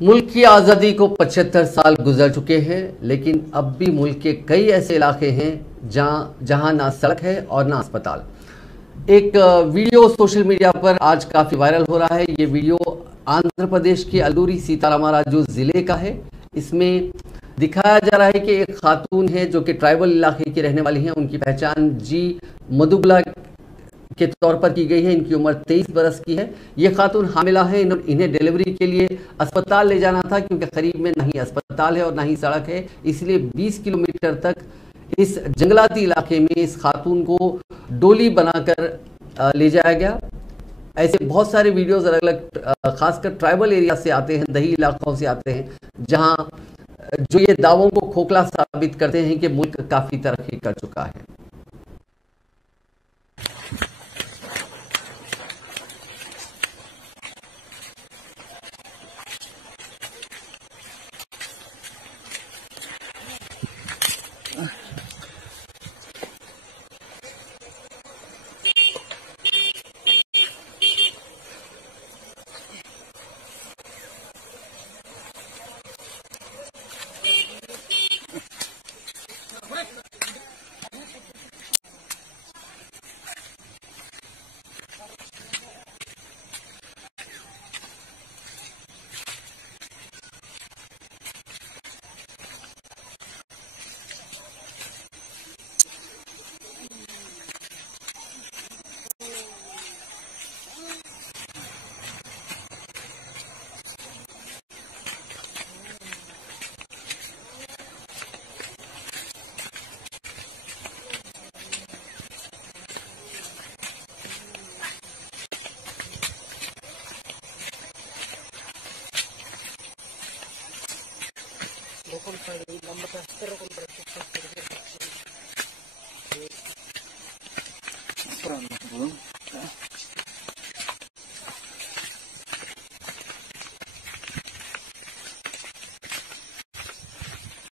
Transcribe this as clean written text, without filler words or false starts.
मुल्क की आज़ादी को 75 साल गुजर चुके हैं, लेकिन अब भी मुल्क के कई ऐसे इलाके हैं जहां ना सड़क है और ना अस्पताल। एक वीडियो सोशल मीडिया पर आज काफ़ी वायरल हो रहा है। ये वीडियो आंध्र प्रदेश के अल्लूरी सीतारामराजू ज़िले का है। इसमें दिखाया जा रहा है कि एक खातून है जो कि ट्राइबल इलाके की रहने वाली हैं। उनकी पहचान जी मधुबला के तौर पर की गई है। इनकी उम्र 23 बरस की है। ये खातून हामिला है। इन्हें डिलीवरी के लिए अस्पताल ले जाना था, क्योंकि करीब में ना ही अस्पताल है और ना ही सड़क है। इसलिए 20 किलोमीटर तक इस जंगलाती इलाके में इस खातून को डोली बनाकर ले जाया गया। ऐसे बहुत सारे वीडियोस अलग अलग खासकर ट्राइबल एरिया से आते हैं, दही इलाकों से आते हैं, जहां जो ये दावों को खोखला साबित करते हैं कि मुल्क काफी तरक्की कर चुका है।